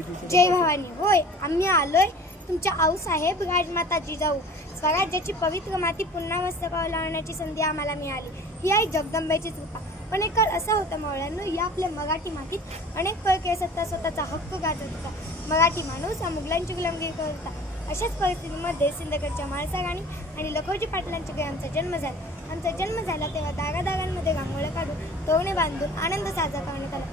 जय भवानी. होय, आम्ही आलोय तुमच्या आऊसाहेब राजमाता जिजाऊ स्वराज्याची पवित्र माती पुन्हा मस्तकावर लावण्याची संधी आम्हाला मिळाली. ही आई जगदंबेची कृपा. पण एक काळ असा होता मावळ्यांनो, या आपल्या मराठी मातीत अनेक परकीय सत्ता स्वतःचा हक्क गाजत होता. मराठी माणूस हा मुघलांची गुलामगिरी करत होता. अशाच परिस्थितीमध्ये सिंदखेडच्या माळसाराणी आणि लखोजी पाटलांच्या घरी आमचा जन्म झाला. आमचा जन्म झाला तेव्हा दागादागांमध्ये रांगोळ्या काढून तोरणे बांधून आनंद साजरा करण्यात आला.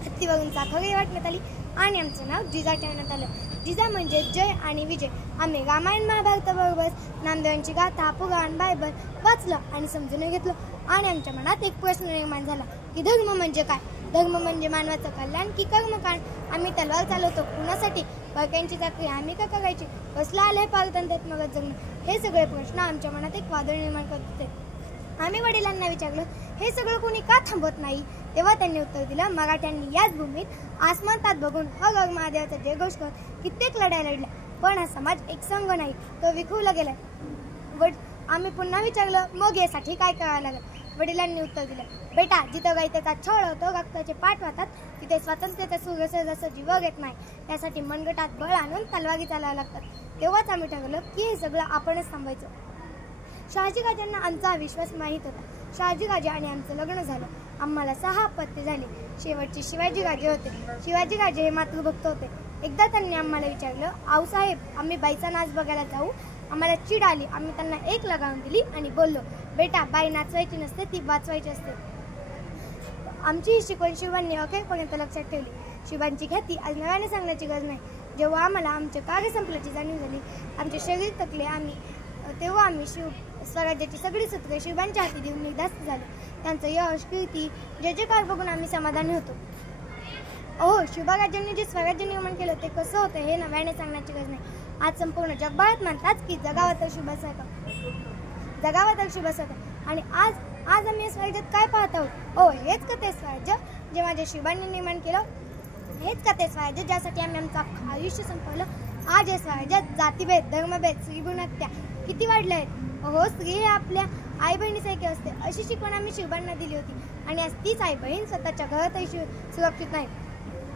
हत्तीवरून साखरही वाटण्यात आली आणि आमचं नाव जिजा ठेवण्यात आलं. जिजा म्हणजे जय आणि विजय. आम्ही रामायण महाभारताबरोबर नामदेवांची गाथा, पुराण, बायबल वाचलं आणि समजून घेतलं. आणि आमच्या मनात एक प्रश्न निर्माण झाला की धर्म म्हणजे काय? धर्म म्हणजे मानवाचं कल्याण की कर्मकांड? आम्ही तलवार चालवतो कुणासाठी? परक्यांची चाकरी आम्ही का करायची? कसला आलंय पारतंत्र्यात्मक जगणं? हे सगळे प्रश्न आमच्या मनात एक वादळ निर्माण करत होते. आम्ही वडिलांना विचारलं, हे सगळं कोणी का थांबवत नाही? तेव्हा त्यांनी उत्तर दिलं, मराठ्यांनी याच भूमीत आसमानात बघून हर हर महादेवाचा जयघोष करत कित्येक लढाई लढल्या. पण हा समाज एक संघ नाही, तो विखुरला गेलाय. आम्ही पुन्हा विचारलं, मग यासाठी काय करावं लागेल? वडिलांनी उत्तर दिलं, बेटा, जिथं गायत्याचा छळ होतो, रक्ताचे पाठ वाहतात, तिथे स्वातंत्र्याचा सूर्य सहजासहजी जीव घेत नाही. त्यासाठी मनगटात बळ आणून तलवारी चालाव्या लागतात. तेव्हाच आम्ही ठरवलं की हे सगळं आपणच थांबायचं. शहाजीराजांना आमचा विश्वास माहीत होता. शहाजीराजे आणि आमचं लग्न झालं. आम्हाला 6 अपत्ये झाली. शेवटचे शिवाजीराजे होते. शिवाजीराजे हे मातृभक्त होते. एकदा त्यांनी आम्हाला विचारलं, आऊसाहेब, आम्ही बाईचा नाच बघायला जाऊ? आम्हाला चिड आली. आम्ही त्यांना एक लगावून दिली आणि बोललो, बेटा, बाई नाचवायची नसते, ती वाचवायची असते. आमची ही शिकवण शिवांनी अखेरपर्यंत लक्षात ठेवली. शिवांची ख्याती आज नव्याने सांगण्याची गरज नाही. जेव्हा आम्हाला आमचे कार्य संपल्याची जाणीव झाली, आमचे शरीर थकले, तेव्हा आम्ही स्वराज्याची सगळी सूत्रे शिवांच्या हाती देऊन निर्धास्त झालो. त्यांचं यश, कीर्ती, जय जयकार बघून आम्ही समाधानी होतो. अहो, शिवराज्यांनी जे स्वराज्य निर्माण केलं ते कसं होतं हे नव्याने सांगण्याची गरज नाही. आज संपूर्ण जगभरात म्हणतात की जगावं तर शुभ असतं. आणि आज आम्ही या स्वराज्यात काय पाहत आहोत? हो, हेच का ते स्वराज्य जे माझ्या शिवांनी निर्माण केलं? हेच का ते स्वराज्य ज्यासाठी आम्ही आमचं आयुष्य संपवलं? आज या स्वराज्यात जातीभेद, धर्मभेद, स्त्रीभ्रूणहत्या किती वाढल्या आहेत. अहो, स्त्री हे आपल्या आई बहिणीसारखी असते, अशी शिकवण आम्ही शिवांना दिली होती. आणि आज तीच आई बहीण स्वतःच्या घरातही सुरक्षित नाही.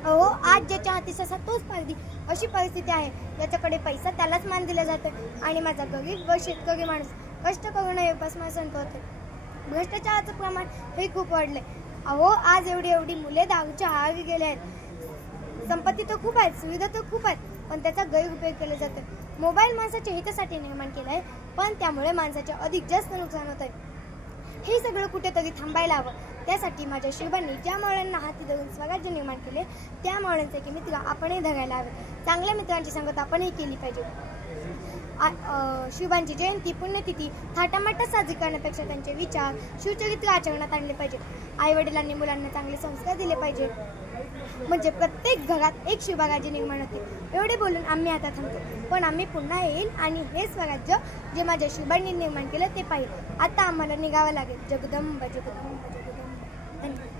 अहो, आज ज्याच्या हाती ससा तोच पारधी, अशी परिस्थिती आहे. ज्याच्याकडे पैसा त्यालाच मान दिला जातो आणि माझा गरीब व शेतकरी माणूस कष्ट करूनही उपासमार सहन करतो. भ्रष्टाचाराचं प्रमाण हे खूप वाढलंय. अहो, आज एवढी मुले दारूच्या आहारी गेले आहेत. संपत्ती तर खूप आहेत, सुविधा तर खूप आहेत, पण त्याचा गैरउपयोग केला जातो. मोबाईल माणसाच्या हितासाठी निर्माण केला आहे, पण त्यामुळे माणसाचे अधिक जास्त नुकसान होत आहे. हे सगळं कुठेतरी थांबायला हवं. त्यासाठी माझ्या शिवांनी ज्या मावळ्यांना हाती धरून स्वराज्य निर्माण केले, त्या मावळ्यांचे मित्र आपणही धरायला हवे. चांगल्या मित्रांची संगत आपणही केली पाहिजे. शिवांची जयंती, पुण्यतिथी थाटामाटात साजरी करण्यापेक्षा त्यांचे विचार, शिवचरित्र आचरणात आणले पाहिजे. आई वडिलांनी मुलांना चांगले संस्कार दिले पाहिजे, म्हणजे प्रत्येक घरात एक शिवराज्य निर्माण होते. एवढे बोलून आम्ही आता थांबतो, पण आम्ही पुन्हा येईल आणि हे स्वराज्य जे माझ्या शिवांनी निर्माण केलं ते पाहिजे. आता आम्हाला निघावं लागेल. जगदंब जगदंब जगदंब. धन्यवाद.